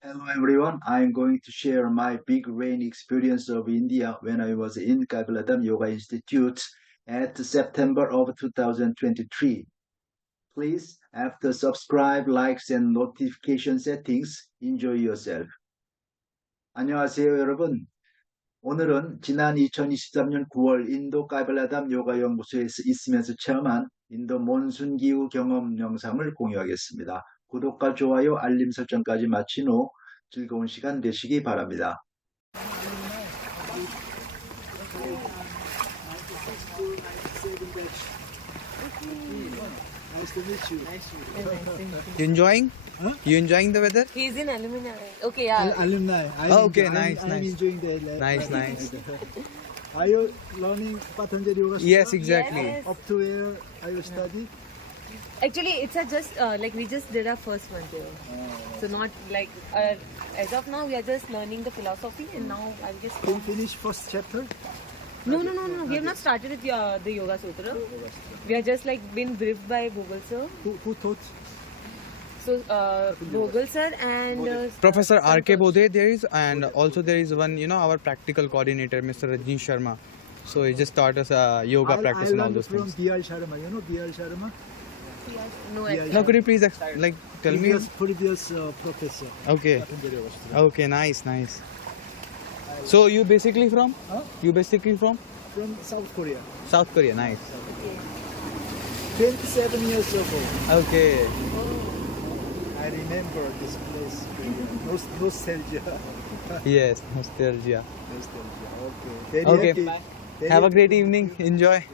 Hello everyone, I am going to share my big rain experience of India when I was in Kaivalyadhama Yoga Institute at September of 2023. Please, after subscribe, likes and notification settings, enjoy yourself. 안녕하세요 여러분. 오늘은 지난 2023년 9월 인도 까이발리아다마 요가 연구소에서 있으면서 체험한 인도 몬순 기후 경험 영상을 공유하겠습니다. 구독과 좋아요, 알림 설정까지 마친 후 즐거운 시간 되시기 바랍니다. Nice to meet you. You enjoying? Huh? You enjoying the weather? He's in alumni. Okay, yeah. Alumni. Okay, I'm nice. enjoying the Nice, nice. Are you learning Patanjali Yoga? Yes, exactly. Yes. Up to where are you studying? Actually, it's a just like we just did our first one there. So not like as of now we are just learning the philosophy and now I guess. Can you finish first chapter? No. We have not started with the Yoga Sutra. We are just like been briefed by Bhogal sir. Who taught? So Bhogal sir and Professor R.K. Bodhe there is, and also there is one, our practical coordinator, Mr. Rajneesh Sharma. So he just taught us yoga practice and all those from things. B.R. Sharma. You know B.R. Sharma? no. No, could you please tell me? Previous professor. Okay. Patanjali Yoga Institute. Okay, nice. So you basically from? Huh? You basically from? From South Korea. South Korea, nice. 27 years ago. Okay. I remember this place. Nostalgia. Yes, nostalgia. Nostalgia. Okay. Very Okay. happy. Very Have a happy. great evening. Enjoy.